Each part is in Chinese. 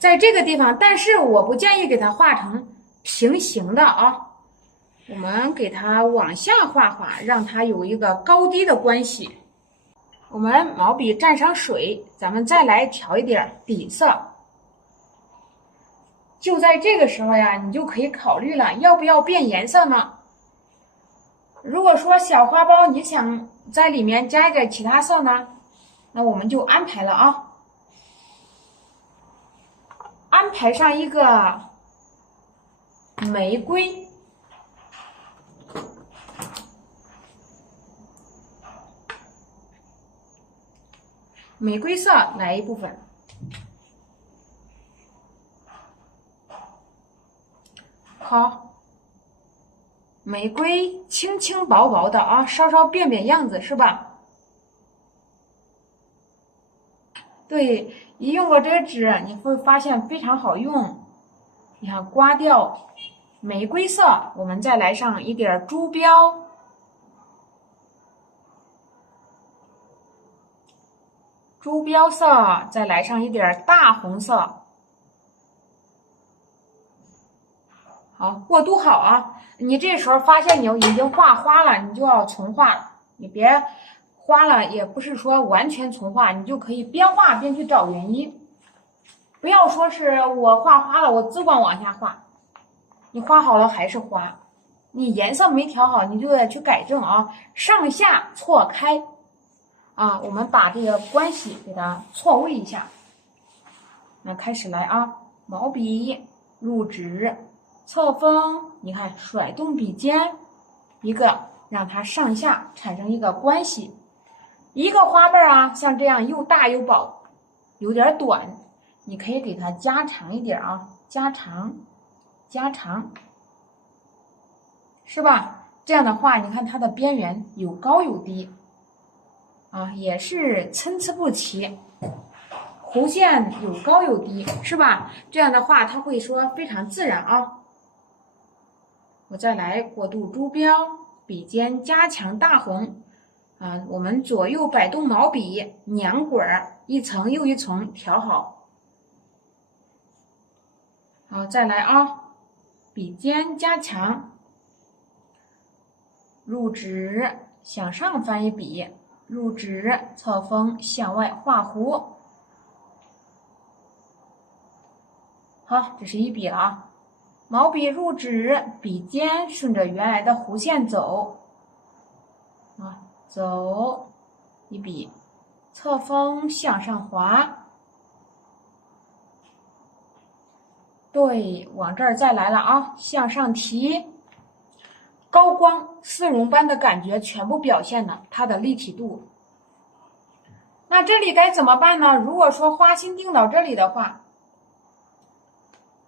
在这个地方，但是我不建议给它画成平行的啊，我们给它往下画画，让它有一个高低的关系。我们毛笔蘸上水，咱们再来调一点底色。就在这个时候呀，你就可以考虑了，要不要变颜色呢？如果说小花苞你想在里面加一点其他色呢，那我们就安排了啊，安排上一个玫瑰。玫瑰色来一部分，好，玫瑰轻轻薄薄的啊，稍稍变变样子是吧？对，一用过这个纸，你会发现非常好用。你看，刮掉玫瑰色，我们再来上一点珠标。珠标色，再来上一点大红色。好，过渡好啊！你这时候发现你已经画花了，你就要重画了。你别花了，也不是说完全重画，你就可以边画边去找原因。不要说是我画花了，我只管往下画，你画好了还是花，你颜色没调好，你就得去改正啊，上下错开。啊，我们把这个关系给它错位一下。那开始来啊，毛笔入纸，侧锋，你看甩动笔尖，一个让它上下产生一个关系。一个花瓣啊，像这样又大又薄，有点短，你可以给它加长一点啊，加长，是吧？这样的话，你看它的边缘有高有低。啊，也是参差不齐，弧线有高有低，是吧？这样的话，它会说非常自然啊。我再来过渡珠标，笔尖加强大红，啊，我们左右摆动毛笔，娘滚儿，一层又一层调好。好，再来啊，笔尖加强，入纸向上翻一笔。入纸，侧锋向外画弧。好，这是一笔了啊。毛笔入纸，笔尖顺着原来的弧线走，啊，走一笔，侧锋向上滑。对，往这儿再来了啊，向上提。高光丝绒般的感觉全部表现了它的立体度。那这里该怎么办呢？如果说花心定到这里的话，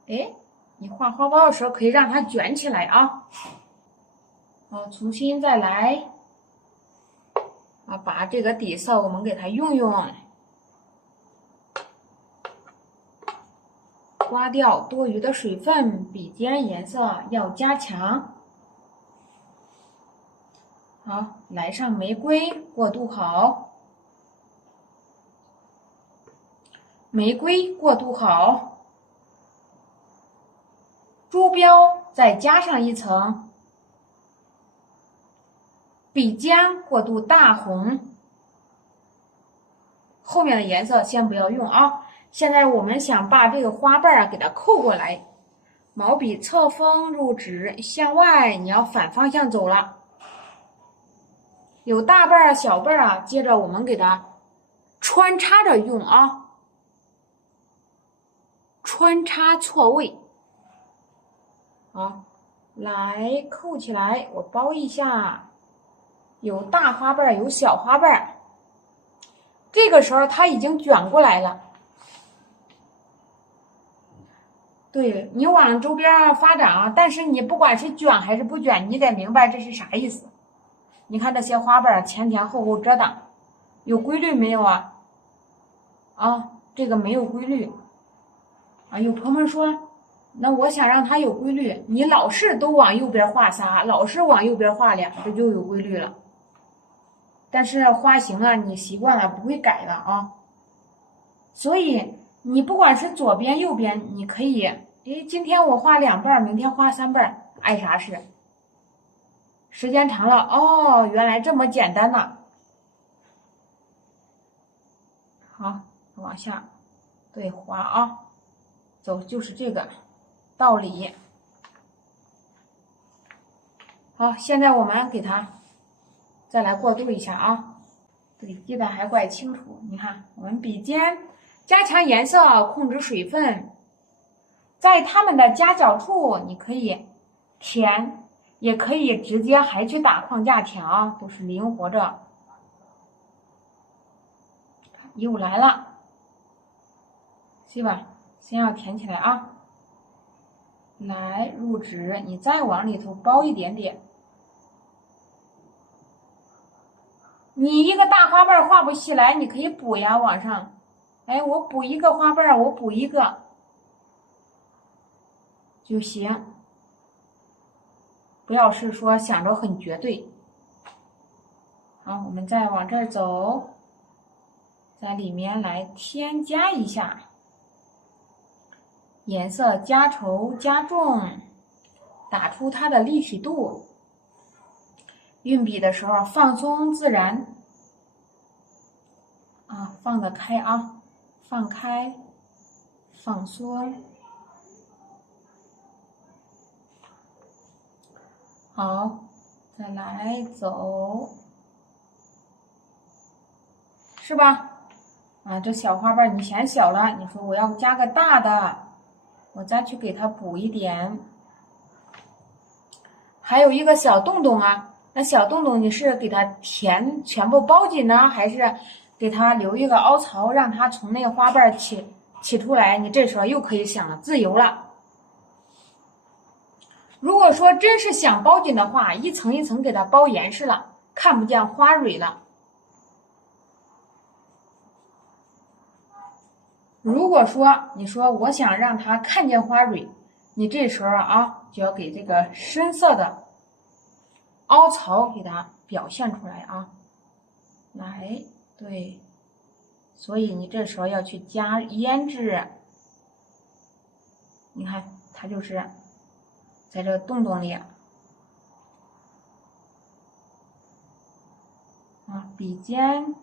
哎，你画花苞的时候可以让它卷起来啊。好，重新再来啊，把这个底色我们给它用用，刮掉多余的水分，笔尖颜色要加强。好，来上玫瑰，过渡好，玫瑰过渡好，珠标再加上一层，笔尖过渡大红，后面的颜色先不要用啊。现在我们想把这个花瓣给它扣过来，毛笔侧锋入纸向外，你要反方向走了。有大瓣儿、小瓣儿啊，接着我们给它穿插着用啊，穿插错位。好，来扣起来，我包一下，有大花瓣儿，有小花瓣儿。这个时候它已经卷过来了。对，你往周边发展啊，但是你不管是卷还是不卷，你得明白这是啥意思。你看这些花瓣前前后后遮挡，有规律没有啊？啊，这个没有规律。啊，有朋友们说，那我想让它有规律，你老是都往右边画仨，老是往右边画俩，这就有规律了。但是花型啊，你习惯了不会改了啊。所以你不管是左边右边，你可以，诶，今天我画2半，明天画3半，碍啥事？时间长了，哦，原来这么简单呐。好，往下，对，滑啊，走，就是这个道理。好，现在我们给它再来过渡一下啊。对，记得还怪清楚。你看，我们笔尖加强颜色，控制水分，在它们的夹角处，你可以填，也可以直接还去打框架填啊，都是灵活着。又来了，是吧？先要填起来啊。来，入纸，你再往里头包一点点。你一个大花瓣画不起来，你可以补呀，往上。哎，我补一个花瓣，我补一个就行。不要是说想着很绝对。好，我们再往这儿走，在里面来添加一下颜色，加稠加重，打出它的立体度。运笔的时候放松自然啊，放得开啊，放开，放松。好，再来走，是吧？啊，这小花瓣你嫌小了，你说我要加个大的，我再去给它补一点。还有一个小洞洞啊。那小洞洞你是给它填全部包紧呢，还是给它留一个凹槽，让它从那个花瓣起出来？你这时候又可以想了，自由了。如果说真是想包紧的话，一层一层给它包严实了，看不见花蕊了。如果说你说我想让它看见花蕊，你这时候啊就要给这个深色的凹槽给它表现出来啊，来，对，所以你这时候要去加胭脂，你看它就是在这个洞洞里啊，笔尖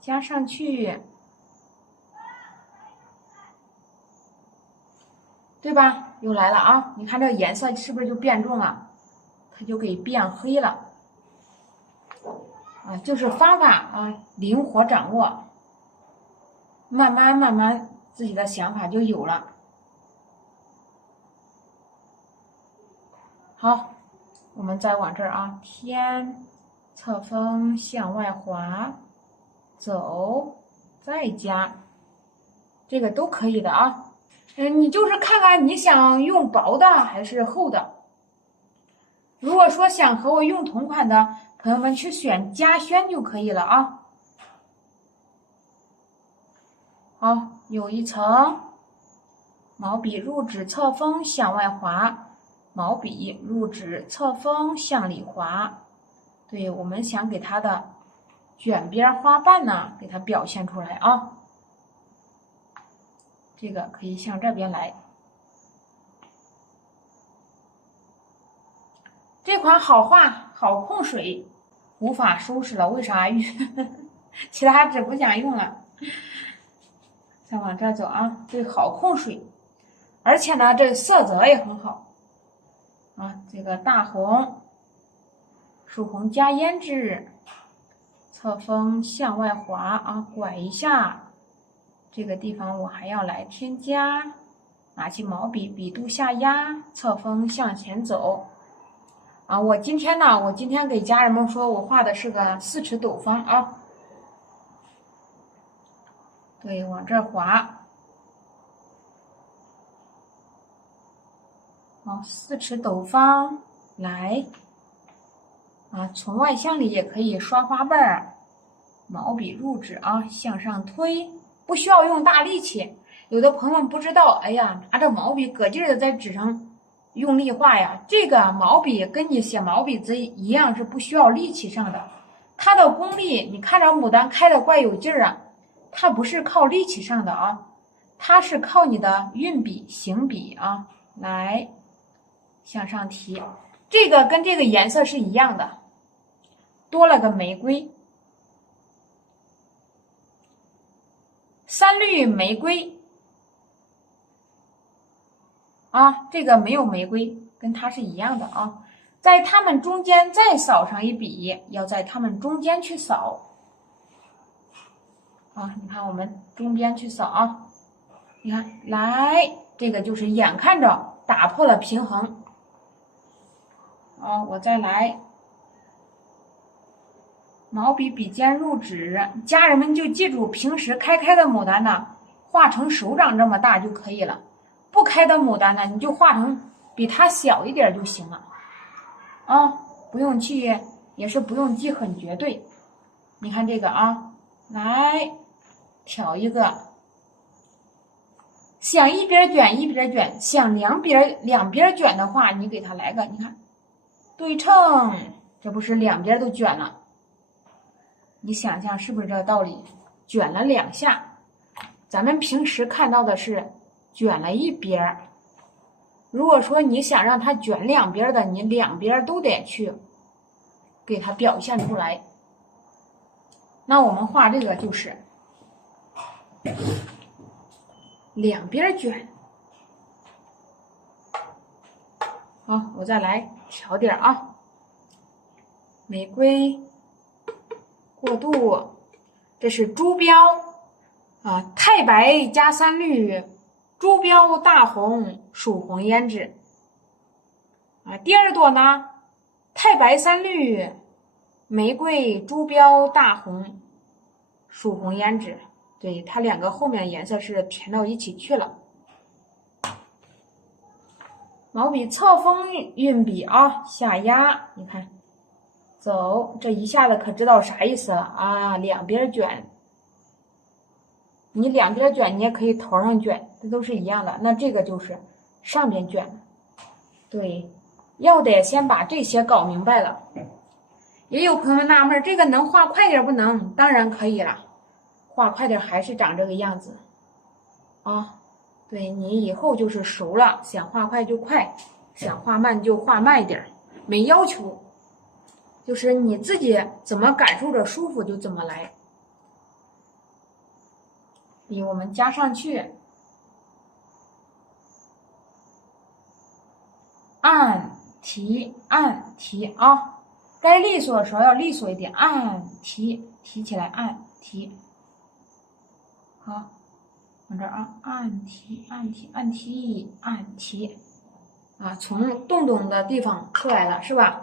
加上去，对吧？又来了啊，你看这个颜色是不是就变重了？它就给变黑了。啊，就是方法啊，灵活掌握，慢慢自己的想法就有了。好，我们再往这儿啊，添，侧锋向外滑，走，再加，这个都可以的啊。你就是看看你想用薄的还是厚的。如果说想和我用同款的朋友们去选嘉轩就可以了啊。好，有一层，毛笔入纸侧锋向外滑，毛笔入纸侧锋向里滑。对，我们想给它的卷边花瓣呢，给它表现出来啊。这个可以向这边来。这款好画，好控水，无法收拾了。为啥？其他纸不想用了。再往这走啊，对，好控水，而且呢，这色泽也很好啊。这个大红，曙红加胭脂，侧锋向外滑啊，拐一下。这个地方我还要来添加，拿起毛笔，笔肚下压，侧锋向前走。啊，我今天给家人们说我画的是个4尺斗方啊。对，往这儿滑。好，4尺斗方，来。啊，从外向里也可以刷花瓣儿，毛笔入纸啊，向上推。不需要用大力气，有的朋友们不知道，哎呀，拿着毛笔搁劲儿的在纸上用力画呀。这个毛笔跟你写毛笔字一样，是不需要力气上的。它的功力，你看着牡丹开的怪有劲儿啊，它不是靠力气上的啊。它是靠你的运笔、行笔啊来向上提。这个跟这个颜色是一样的，多了个玫瑰，三绿玫瑰啊，这个没有玫瑰，跟它是一样的啊。在它们中间再扫上一笔，要在它们中间去扫啊。你看我们中间去扫啊，你看来，这个就是眼看着打破了平衡。我再来，毛笔笔尖入纸，家人们就记住，平时开的牡丹呢，画成手掌这么大就可以了。不开的牡丹呢，你就画成比它小一点就行了。不用去，也是不用记很绝对。你看这个啊，来挑一个，想一边卷一边卷，想两边卷的话，你给它来个，你看对称，这不是两边都卷了？你想想是不是这个道理？卷了2下，咱们平时看到的是卷了一边。如果说你想让它卷两边的，你两边都得去给它表现出来。那我们画这个就是两边卷。好，我再来调点啊，玫瑰过渡，这是珠标啊，太白加3绿，珠标大红，曙红胭脂啊。第二朵呢，太白3绿，玫瑰珠标大红，曙红胭脂。对，它两个后面颜色是填到一起去了。毛笔侧锋运笔啊，下压，你看，走，这一下子可知道啥意思了啊？两边卷，你两边卷，你也可以头上卷，这都是一样的。那这个就是上边卷，对，要得先把这些搞明白了。也有朋友纳闷，这个能画快点不能？当然可以了，画快点还是长这个样子啊。对，你以后就是熟了，想画快就快，想画慢就画慢一点，没要求，就是你自己怎么感受着舒服就怎么来。笔我们加上去，按提按提啊，该利索的时候要利索一点，按提提起来，按提，好。往这啊，按提按提按提按提啊，从洞洞的地方出来了，是吧？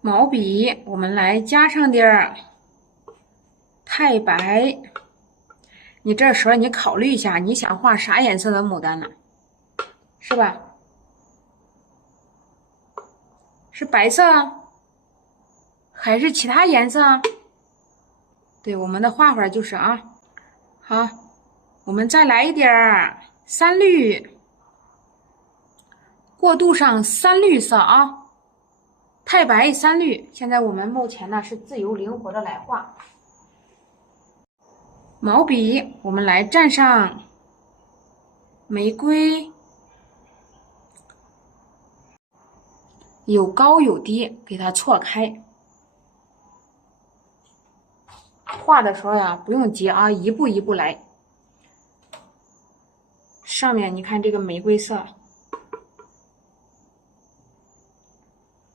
毛笔我们来加上点太白。你这时候你考虑一下，你想画啥颜色的牡丹呢？是吧？是白色还是其他颜色？对，我们的画法就是啊，好，我们再来一点3绿，过渡上3绿色啊，太白3绿。现在我们目前呢是自由灵活的来画。毛笔我们来蘸上玫瑰。有高有低，给它错开。画的时候呀，不用急啊，一步一步来。上面你看这个玫瑰色，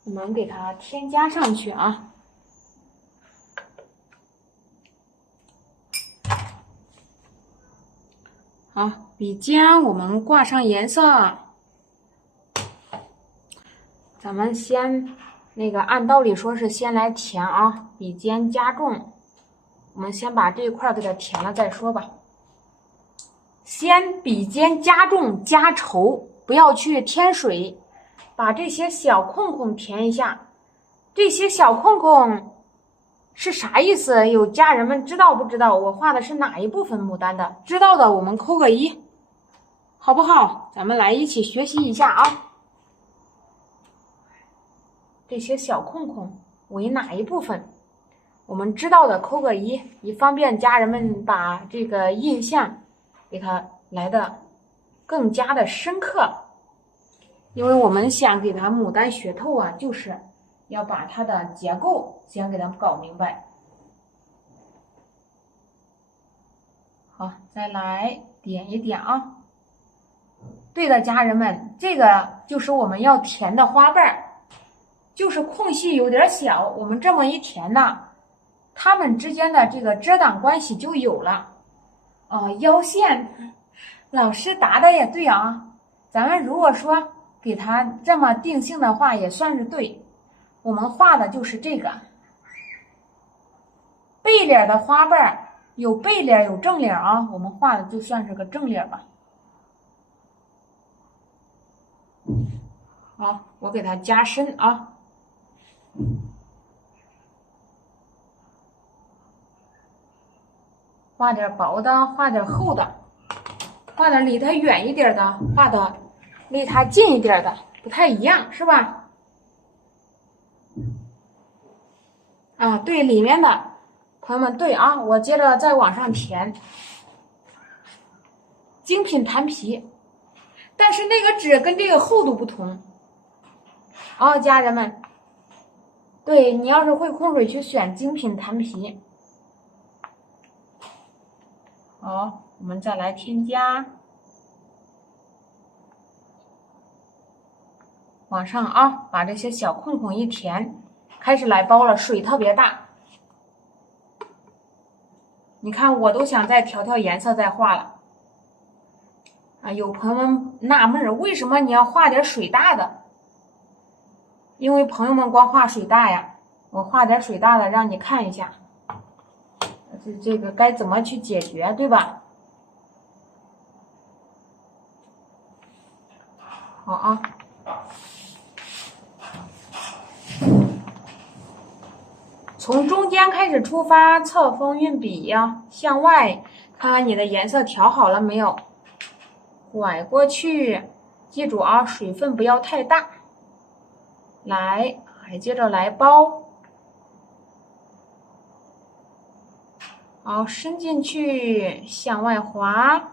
我们给它添加上去啊。好，笔尖我们挂上颜色。咱们先按道理说是先来填啊，笔尖加重，我们先把这一块给它填了再说吧。先笔尖加重加稠，不要去添水，把这些小空空填一下。这些小空空是啥意思？有家人们知道不知道我画的是哪一部分牡丹的？知道的我们扣个1，好不好？咱们来一起学习一下啊。这些小空空为哪一部分？我们知道的扣个1，以方便家人们把这个印象给它来的更加的深刻。因为我们想给它牡丹学透啊，就是要把它的结构先给它搞明白。好，再来点一点啊。对的，家人们，这个就是我们要填的花瓣，就是空隙有点小，我们这么一填呢，它们之间的这个遮挡关系就有了。腰线，老师答的也对啊。咱们如果说给它这么定性的话，也算是对。我们画的就是这个背脸的花瓣，有背脸有正脸啊，我们画的就算是个正脸吧。好，我给它加深啊。画点薄的，画点厚的，画点离它远一点的，画的离它近一点的，不太一样，是吧？啊，对，里面的朋友们，对啊，我接着再往上填。精品弹皮，但是那个纸跟这个厚度不同。家人们，对，你要是会控水去选精品弹皮。好，我们再来添加，往上啊，把这些小空空一填，开始来包了，水特别大。你看，我都想再调颜色再画了。有朋友们纳闷，为什么你要画点水大的？因为朋友们光画水大呀，我画点水大的让你看一下，这个该怎么去解决，对吧？好啊，从中间开始出发，侧锋运笔呀，向外看看你的颜色调好了没有，拐过去，记住啊，水分不要太大。来，还接着来包，好，伸进去，向外滑，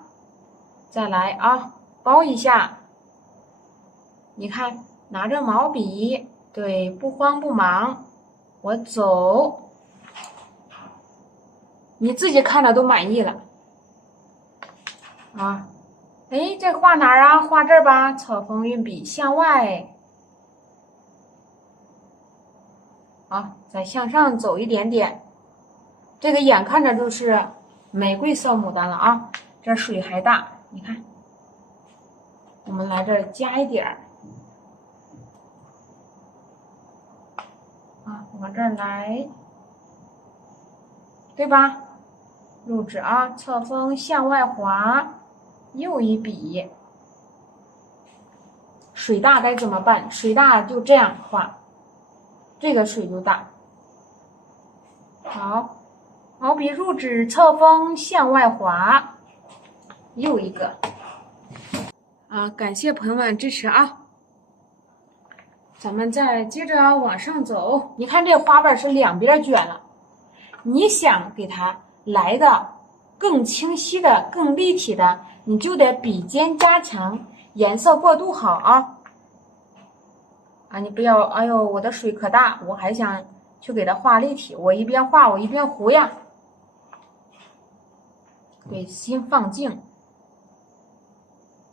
再来啊，包一下。你看，拿着毛笔，对，不慌不忙，我走，你自己看着都满意了啊。哎，这画哪儿啊？画这儿吧，侧锋运笔向外。好，再向上走一点点，这个眼看着就是玫瑰色牡丹了啊！这水还大，你看，我们来这儿加一点儿啊，往这儿来，对吧？入纸啊，侧锋向外滑，又一笔。水大该怎么办？水大就这样画。这个水就大，好，毛笔入纸，侧锋向外滑，又一个啊！感谢朋友们支持啊！咱们再接着往上走，你看这花瓣是两边卷了，你想给它来的更清晰的、更立体的，你就得笔尖加强，颜色过渡好啊！你不要，哎呦，我的水可大，我还想去给它画立体，我一边画我一边糊呀。对，心放静，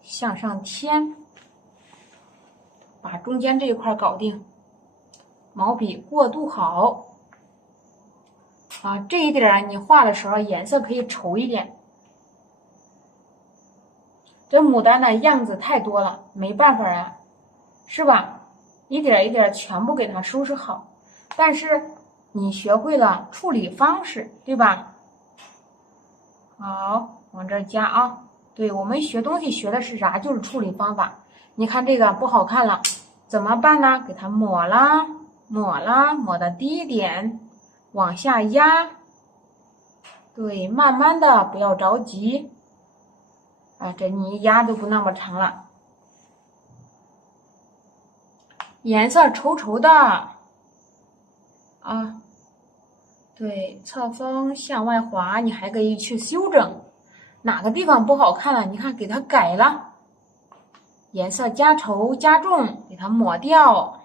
向上添，把中间这一块搞定，毛笔过渡好。这一点你画的时候颜色可以稠一点。这牡丹的样子太多了，没办法呀，是吧？一点一点全部给它收拾好，但是你学会了处理方式，对吧？好，往这儿加啊。对，我们学东西学的是啥？就是处理方法。你看这个不好看了，怎么办呢？给它抹啦，抹啦，抹的低一点，往下压。对，慢慢的，不要着急。这你一压就不那么长了。颜色稠稠的，啊。对，侧锋向外滑，你还可以去修整，哪个地方不好看了，你看给它改了，颜色加稠加重，给它抹掉。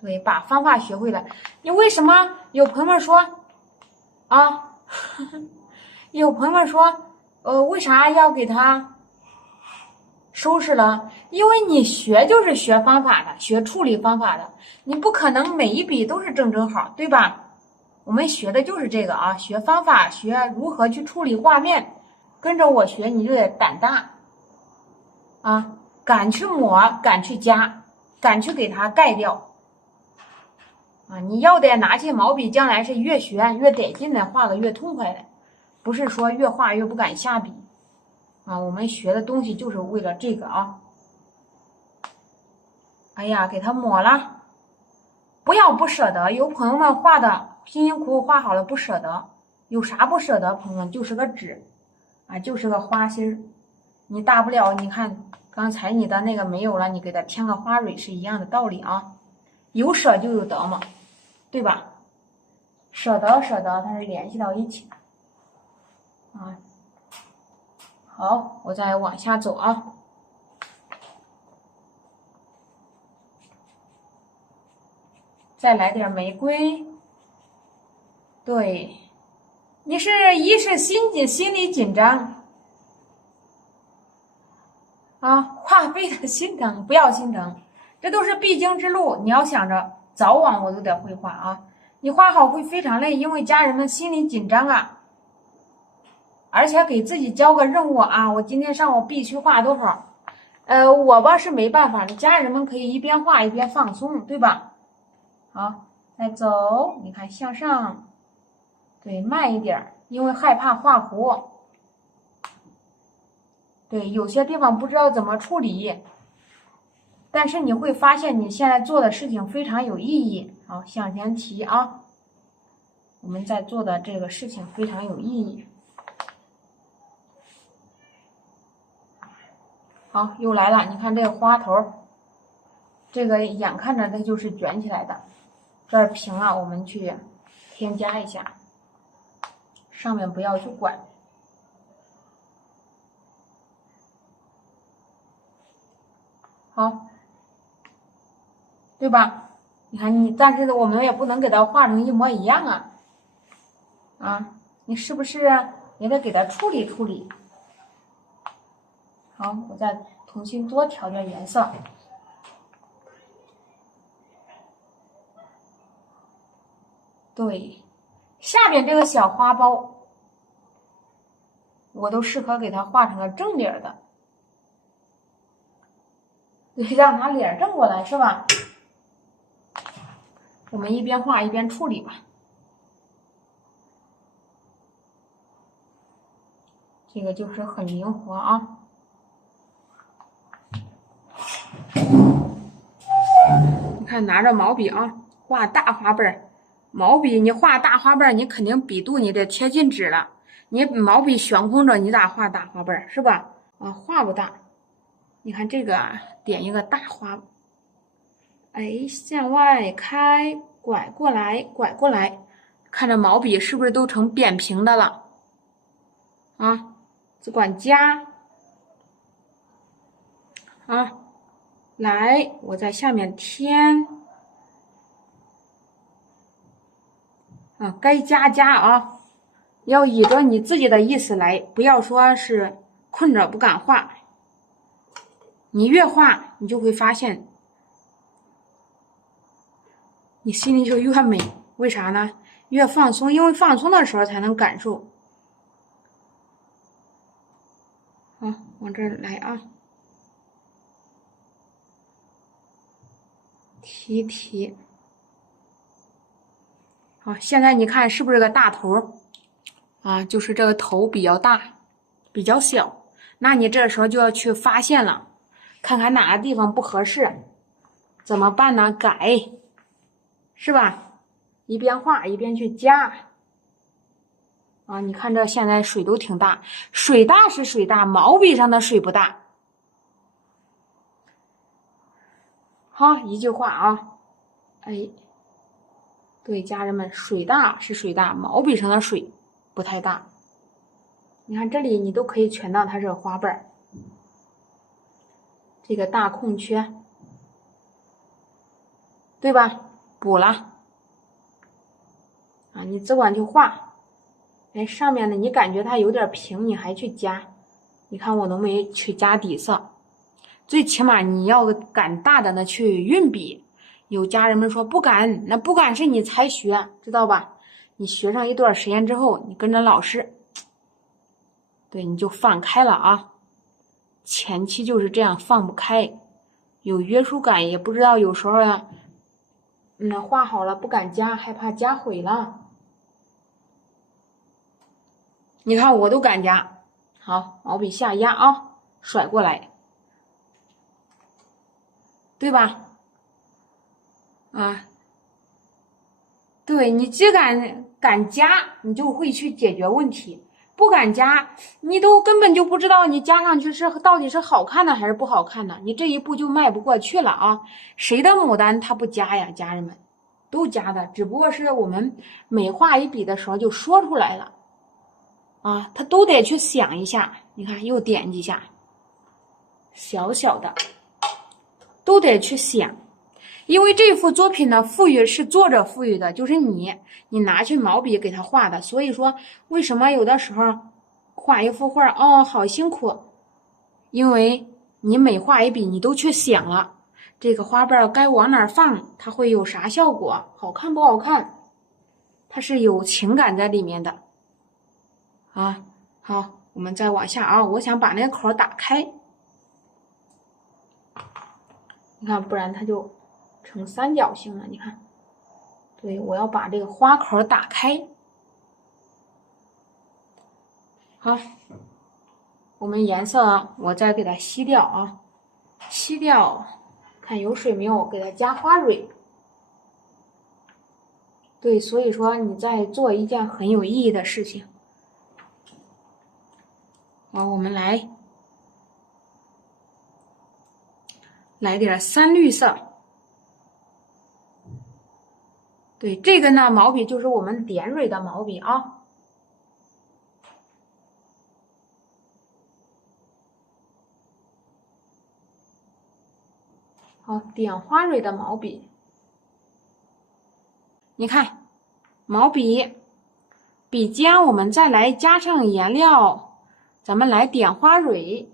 对，把方法学会了。你为什么有朋友们说啊？有朋友们说，为啥要给它收拾了？因为你学就是学方法的，学处理方法的，你不可能每一笔都是正正好，对吧？我们学的就是这个啊，学方法，学如何去处理画面，跟着我学，你就得胆大啊，敢去抹，敢去加，敢去给它盖掉啊！你要得拿起毛笔，将来是越学越得劲的，画的越痛快的，不是说越画越不敢下笔啊！我们学的东西就是为了这个啊！哎呀，给它抹了，不要不舍得。有朋友们画的辛辛苦苦画好了不舍得，有啥不舍得？朋友们，就是个纸啊，就是个花心，你大不了你看刚才你的那个没有了，你给它添个花蕊是一样的道理啊。有舍就有得嘛，对吧？舍得它是联系到一起的啊。好，我再往下走啊。再来点玫瑰。对，你是心里紧张啊，话费的心疼，不要心疼，这都是必经之路。你要想着早晚我都得会画啊，你画好会非常累，因为家人们心里紧张啊，而且给自己交个任务啊，我今天上午必须画多少。我吧是没办法的，家人们可以一边画一边放松，对吧？好，再走，你看向上，对，慢一点，因为害怕画糊。对，有些地方不知道怎么处理，但是你会发现你现在做的事情非常有意义。好，向前提啊，我们在做的这个事情非常有意义。好，又来了，你看这个花头，这个眼看着它就是卷起来的，这儿平了，我们去添加一下，上面不要去管。好，对吧？你看你，但是我们也不能给它画成一模一样啊，啊，你是不是也得给它处理处理？好，我再重新多调点颜色。对，下边这个小花苞，我都适合给它画成个正脸的，对，让它脸正过来，是吧？我们一边画一边处理吧。这个就是很灵活啊。你看，拿着毛笔啊，画大花瓣。毛笔你画大花瓣，你肯定笔肚你得贴近纸了。你毛笔悬空着，你咋画大花瓣是吧？啊，画不大。你看这个点一个大花，哎，向外开，拐过来，拐过来，看着毛笔是不是都成扁平的了？啊，只管加啊，来，我在下面添啊，该加加啊，要依着你自己的意思来，不要说是困着不敢画。你越画，你就会发现，你心里就越美。为啥呢？越放松，因为放松的时候才能感受。好，往这儿来啊，提提。好，现在你看是不是个大头啊？就是这个头比较大，比较小。那你这时候就要去发现了。看看哪个地方不合适，怎么办呢？改，是吧？一边画一边去加。啊，你看这现在水都挺大，水大是水大，毛笔上的水不大。好，一句话啊，哎，对，家人们，水大是水大，毛笔上的水不太大。你看这里，你都可以全到它这个花瓣，这个大空缺，对吧？补了啊，你只管去画。哎，上面呢，你感觉它有点平，你还去加。你看我能没去加底色？最起码你要敢大胆的去运笔。有家人们说不敢，那不敢是你才学，知道吧？你学上一段时间之后，你跟着老师，对，你就放开了啊。前期就是这样放不开，有约束感，也不知道有时候呀，画好了不敢加，害怕加毁了。你看我都敢加，好，毛笔下压啊，甩过来，对吧？啊，对，你只敢加，你就会去解决问题。不敢加，你都根本就不知道你加上去到底是好看的还是不好看的，你这一步就迈不过去了啊！谁的牡丹他不加呀？家人们，都加的，只不过是我们每画一笔的时候就说出来了啊，他都得去想一下。你看，又点几下，小小的，都得去想。因为这幅作品呢，赋予是作者赋予的，就是你拿去毛笔给他画的。所以说，为什么有的时候画一幅画，哦，好辛苦，因为你每画一笔，你都去想了这个花瓣该往哪儿放，它会有啥效果，好看不好看，它是有情感在里面的啊。好，我们再往下啊，我想把那个口打开，你看，不然它就成三角形了，你看，对，我要把这个花口打开。好，我们颜色我再给它吸掉啊，吸掉，看有水没有，给它加花蕊。对，所以说你在做一件很有意义的事情。好，我们来点深绿色。对，这个呢，毛笔就是我们点蕊的毛笔啊。好，点花蕊的毛笔。你看，毛笔、笔尖，我们再来加上颜料，咱们来点花蕊，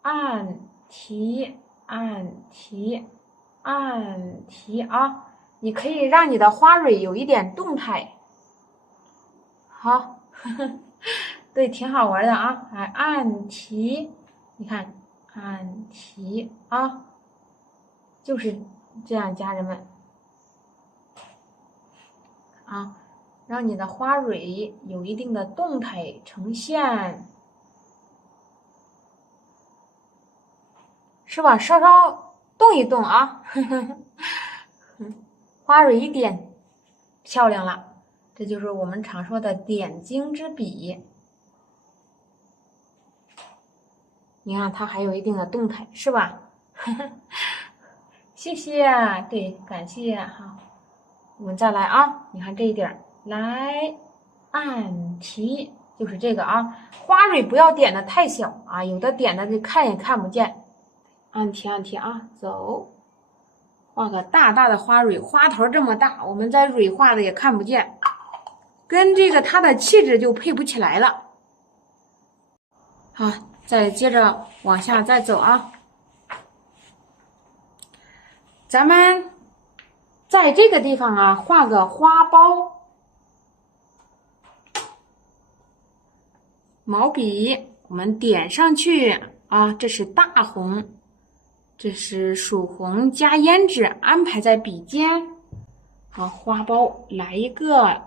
按提按提按提啊。你可以让你的花蕊有一点动态，好，对，挺好玩的啊！来按提，你看按提啊，就是这样，家人们啊，让你的花蕊有一定的动态呈现，是吧？稍稍动一动啊。花蕊一点，漂亮了，这就是我们常说的点睛之笔。你看它还有一定的动态，是吧？谢谢，对，感谢哈。我们再来啊，你看这一点，来按提，就是这个啊。花蕊不要点的太小啊，有的点的就看也看不见。按提按提啊，走。画个大大的花蕊，花头这么大，我们在蕊画的也看不见，跟这个它的气质就配不起来了。好，再接着往下再走啊。咱们在这个地方啊，画个花苞，毛笔我们点上去啊，这是大红。这是曙红加胭脂，安排在笔尖。好，花苞来一个，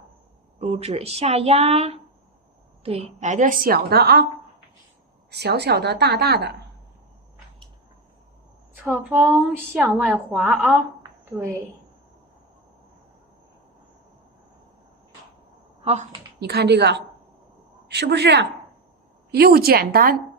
入纸下压，对，来点小的啊，小小的、大大的，侧锋向外滑啊，对。好，你看这个是不是又简单